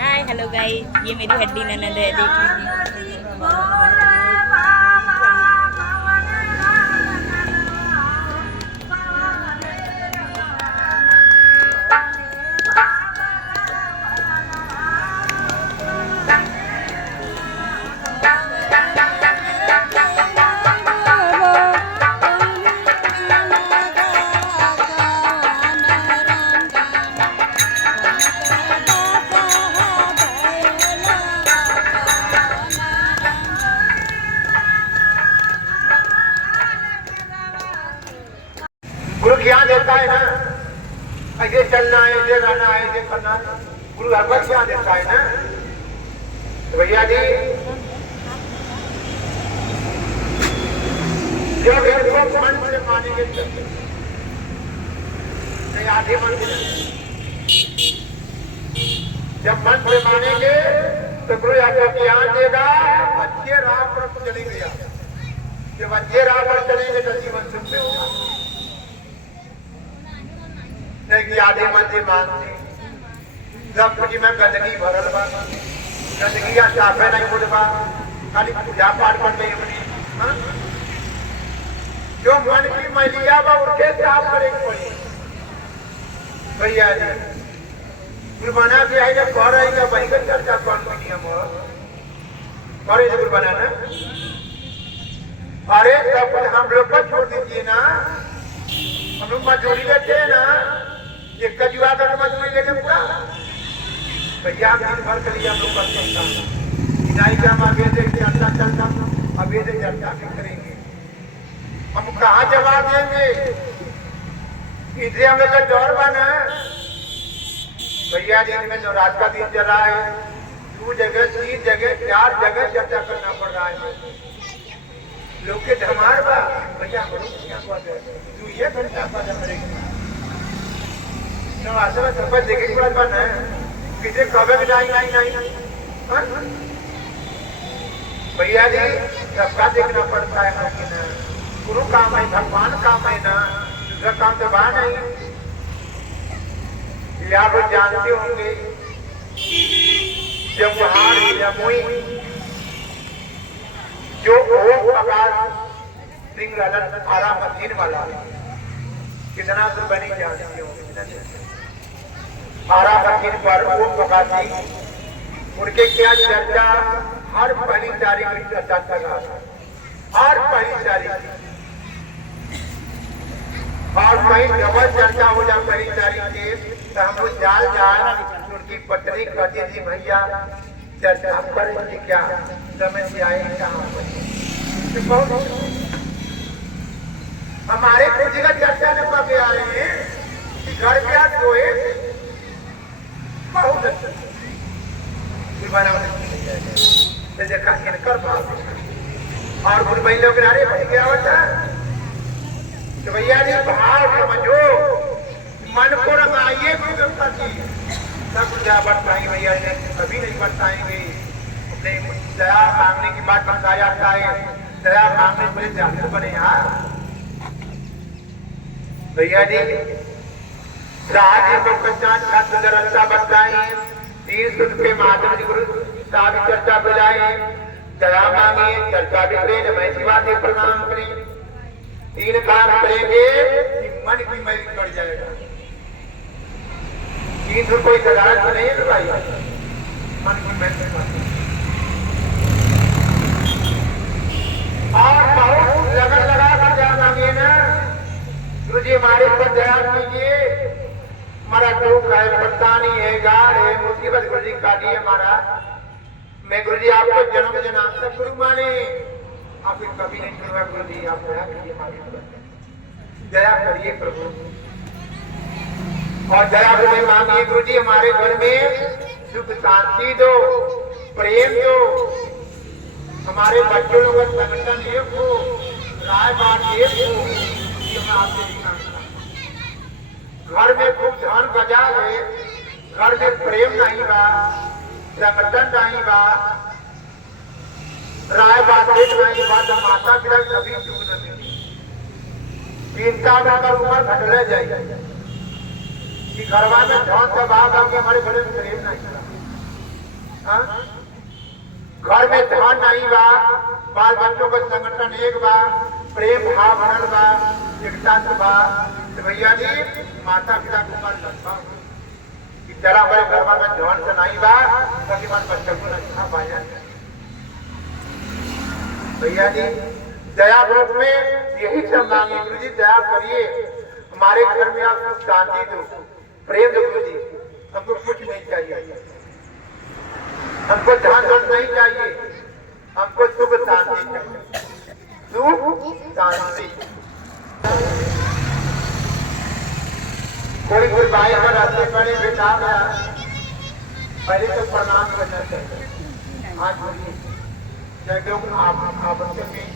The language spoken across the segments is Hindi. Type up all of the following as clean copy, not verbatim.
हाय हेलो गाइस, ये मेरी हड्डी ननद है, देख लीजिए। गुरु ज्ञान देता है ना, ऐसे चलना है, ऐसे रहना है, ऐसे करना है, गुरु हर वक्त ज्ञान देता है ना। तो भैया जी जब इनको मन से मानेंगे नहीं, आधे मन से जब मन से मानेंगे तो गुरु आपको ज्ञान देगा, अच्छे राह पर चलेंगे। जब अच्छे राह पर चलेंगे तो जीवन सुख में होगा। आधे मंदे मानते सब कुछ में गंदगी भरल बा, गंदगी या साफे नहीं बुझबा, खाली पूजा पाठ कर गई अपनी। जो मन की मैलिया बा उठे साफ करे पड़ी। भैया जी गुरबाना के आएगा घर आएगा वही का चर्चा कौन नियम हो करे गुरबाना ना। अरे सब कुछ हम लोग को छोड़ दीजिए ना, हम लोग मजदूरी लेते हैं ना, ये कजुआ का मजदूरी लेके पूरा भैया दिन भर के लिए हम लोग कर सकता है। नहीं का हम आगे से चर्चा चलता, अभी से चर्चा करेंगे। हम कहाँ जवाब देंगे, इसे हम लोग का दौर बना भैया जी में जो रात का दिन चल रहा है, 2 जगह 3 जगह 4 जगह चर्चा करना पड़ रहा है। लोग के धमार बा भैया तू ये घंटा पर करेगी तो आसरा सब देखे के बाद बना किसे कब नहीं भैया जी सबका देखना पड़ता है ना। गुरु काम है, भगवान काम है ना, दूसरा काम तो बात नहीं। ये आप जानते होंगे जमुहार जमुई जो ओम प्रकाश सिंह रतन आरा मशीन वाला कितना तो बनी जानती होंगे। आरा मशीन पर ओम प्रकाश सिंह उनके क्या चर्चा हर पहली तारीख की चर्चा चला, हर पहली तारीख और कहीं डबल चर्चा हो जाए पहली तारीख के तो हम लोग जाल उनकी पत्नी कहती थी भैया चर्चा करेंगे क्या, समय से आए कहाँ हमारे कुछ जगह चर्चा ने पके आ रहे हैं कि घर के आज सोए बहुत अच्छा देखा कर और गुरु भाई लोग अरे भाई क्या होता तो भैया जी भाव समझो, मन को रंगाइए सब क्या बताएंगे भैया जी, कभी नहीं बताएंगे। अपने दया मांगने की बात बताया जाता है, दया मांगने के जादू बने यार भैया जी। राज को पहचान रास्ता बताए, 30 सुध के माध्यम से गुरु साहब चर्चा बुलाए, दया मांगे, चर्चा भी करें, मैं शिवा से प्रणाम करें। 3 काम करेंगे कि मन की मैल कट जाएगा। 3 कोई सदारत नहीं है भाई, मन की मैल और बहुत लगन लगा कर दया मांगे ना, गुरु जी हमारे पर दया कीजिए, हमारा दुख है, परेशानी है, गाड़ है, मुसीबत गुरु जी निकालिए महाराज। मैं गुरु जी आपको जन्म जन्म तक गुरु माने, आपको कभी नहीं छुड़वा गुरु जी। आप दया करिए हमारे ऊपर, दया करिए प्रभु, और दया करिए मांगिए गुरु जी हमारे घर में सुख शांति दो, प्रेम दो, हमारे बच्चों लोगों का संगठन एक हो, राय बात एक हो, ये मैं आपसे लिखना चाहता हूं। घर में खूब धन बजा है, घर में प्रेम नहीं बा, संगठन नहीं बा, राय बात एक नहीं बा, तो माता पिता कभी सुख न मिली। चिंता में अगर उम्र घटले जाए कि घरवा में धन दबाव आके हमारे घर में प्रेम नहीं बा, घर में धन नहीं बा, बाल बच्चों का संगठन एक बा, प्रेम भाव बनल बा, एकता बा, तो भैया जी माता पिता को ऊपर लंबा कि चला हमारे घर में धन से नहीं बा, ताकि हमारे बच्चों को अच्छा पाया। भैया जी दया रूप में यही सब मांगे गुरु जी, दया करिए हमारे घर में, आप सुख शांति दो, प्रेम दो गुरु जी। हमको कुछ नहीं चाहिए, हमको धन धन नहीं चाहिए, हमको सुख शांति चाहिए, सुख शांति। कोई भाई अगर रास्ते पड़े बेटा पहले तो प्रणाम करना चाहिए। आज बोलिए चाहे लोग आपस में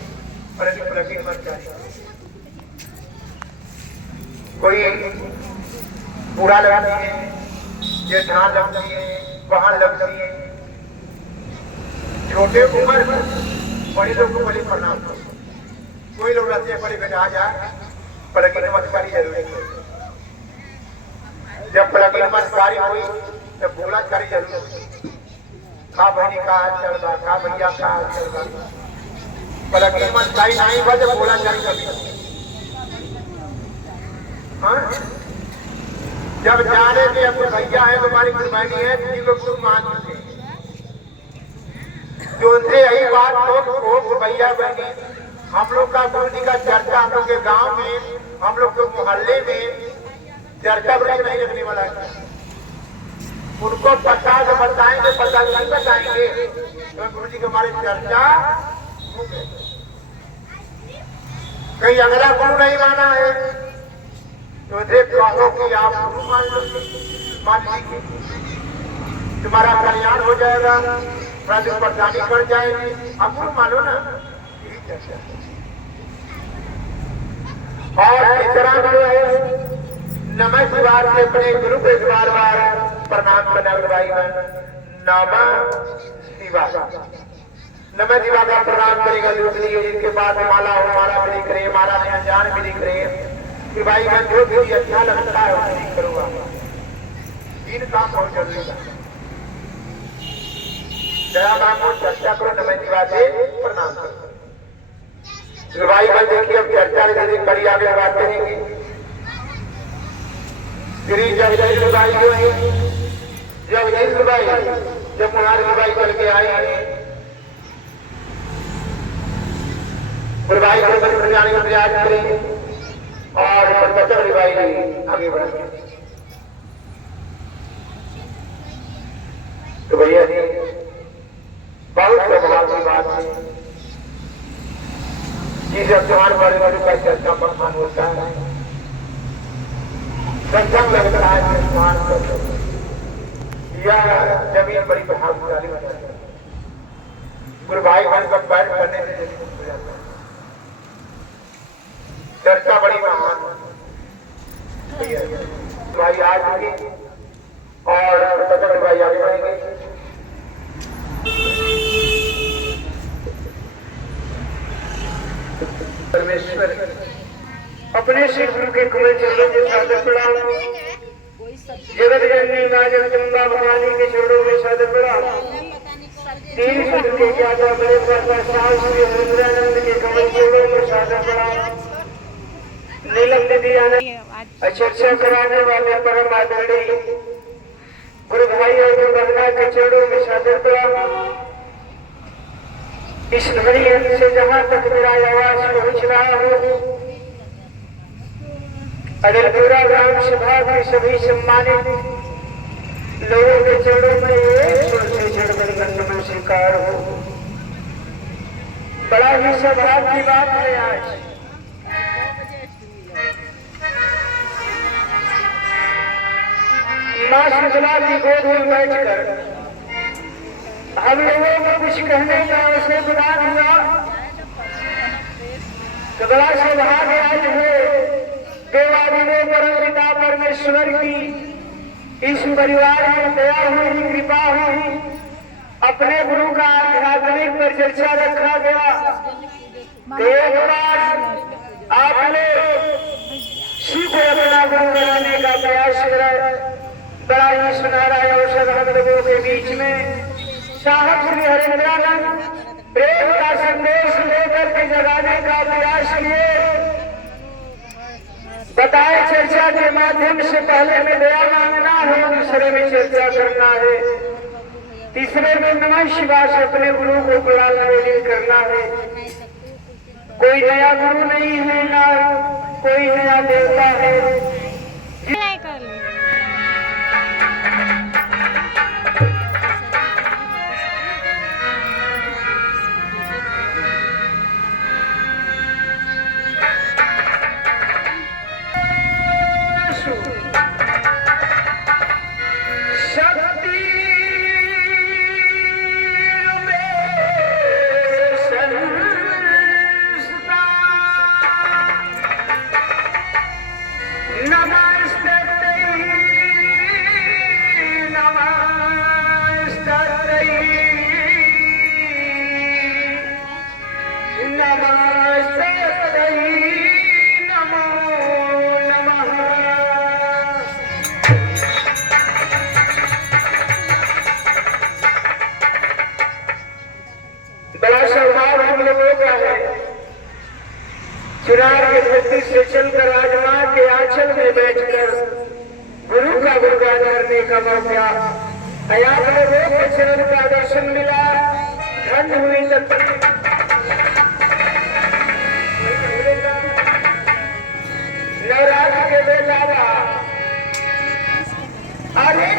प्रगति मत करें, कोई बुरा लगती है, ये ध्यान लगती है, वहां लगती है, छोटे उम्र बड़े लोग को बड़े प्रणाम करो। कोई लोग रहते हैं बड़े बेटा आ जा प्रगति नमस्कारी जरूरी है, जब प्रगति नमस्कारी हुई तब बोला करी जरूर, का बहनी का चल बा, का भैया का चल बा, प्रगति नमस्कारी नहीं बा जब बोला करी कभी। हाँ जब जाने के अपने भैया है, तुम्हारी कुर्बानी है, किसी को तुम मान चुके, जो उनसे यही बात हो भैया बहनी, हम लोग का गुरु जी का चर्चा हम लोग के गांव में, हम लोग के मोहल्ले में चर्चा बड़ी नहीं रखने वाला है। उनको पता जो बताएंगे, पता नहीं बताएंगे, तो गुरु जी के हमारे चर्चा कहीं अगला गुरु नहीं माना है, तो कहो कि आप गुरु मान लो, मान लीजिए, तुम्हारा कल्याण हो जाएगा, परेशानी बढ़ जाएगी, आप गुरु मानो ना। और तीसरा जो है नमः शिवाय से अपने गुरु को बार बार प्रणाम करना भाई, नमः शिवाय, नमः शिवाय का प्रणाम करेगा दूसरी, जिसके बाद माला हो माला भी दिख रही है, माला में अनजान भी दिख रही है कि भाई मैं जो भी अच्छा लगता है वो करूंगा। तीन काम बहुत जरूरी है, दया काम को चर्चा करो, नमः शिवाय से प्रणाम करो। भाई भाई देखिए अब चर्चा बड़ी आगे बात करेंगे। श्री जगदीश भाई जो है, जगदीश भाई जब मुहार भाई चल के आए हैं, भाई को जाने का प्रयास करें और बचन भाई आगे बढ़े। तो भैया जी बहुत स्वभाव की बात है, जिस त्योहार बड़े बड़े का चर्चा प्रधान होता है, सत्संग लगता है, यह जमीन बड़ी प्रभावशाली हो जाती है। गुरु भाई बहन का बैठ करने से जमीन हो जाता है, चर्चा बड़ी महान भाई आ चुकी और सदर भाई आगे बढ़ेंगे। परमेश्वर अपने श्री गुरु के कमल चरणों में सादर प्रणाम, जगत जननी मां जगदम्बा भवानी के चरणों में सादर प्रणाम। तीन सूत्र के ज्ञाता बड़े प्रकाश श्री रुद्रानंद के कमल चरणों में सादर प्रणाम। नीलम दीदी आनंद चर्चा कराने वाले परम आदरणीय गुरु भाई और बहना के चरणों में सादर प्रणाम। इस ध्वनि से जहां तक मेरा आवाज पहुंच रहा हो, अदलपुरा ग्राम सभा के सभी सम्मानित लोगों के चरणों में सौभाग्य की बात है आज। माँ शीतला की गोद में बैठकर हम लोगों को कुछ कहने का अवसर प्रदान हुआ तो बड़ा सौभाग्य आज है। देवादिदेव परम पिता परमेश्वर की इस परिवार में दया हुई, कृपा हुई। अपने गुरु का आध्यात्मिक पर चर्चा रखा गया। एक बार आप लोग सीधे अपना गुरु बनाने का प्रयास करें। बड़ा ही सुनहरा अवसर हम लोगों के बीच में साहब श्री हरिंद्रानंद प्रेम का संदेश लेकर के जगाने का प्रयास किए। बताए चर्चा के माध्यम से पहले में दया मांगना है, दूसरे में चर्चा करना है, तीसरे में नमः शिवाय से अपने गुरु को कुलाल निवेदन करना है। कोई नया गुरु नहीं है, ना कोई नया देवता है। चुनार की धरती से चलकर आज मां के आंचल में बैठकर गुरु का गुणगान करने का मौका आप लोगों के चरण का दर्शन मिला। धन्य हुई नवरात्र के बेला अरे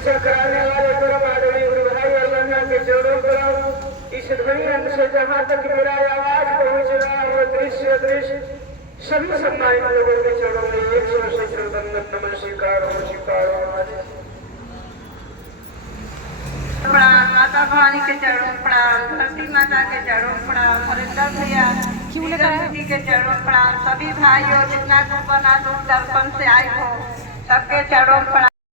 दर्शन कराने वाले परम आदरणीय गुरु भाई अल्लाह के चरणों पर इस ध्वनि अंत से जहाँ तक मेरा आवाज पहुँच रहा हो दृश्य दृश्य सभी सम्मानित लोगों के चरणों में एक सौ से चरणवंदन नमन स्वीकार हो। प्रणाम माता भवानी के चरणों प्रणाम, धरती माता के चरणों प्रणाम, हरिंदर भैया जी के चरणों प्रणाम, सभी भाइयों जितना दूर बना दूर दर्शन से आए हो सबके चरणों प्रणाम।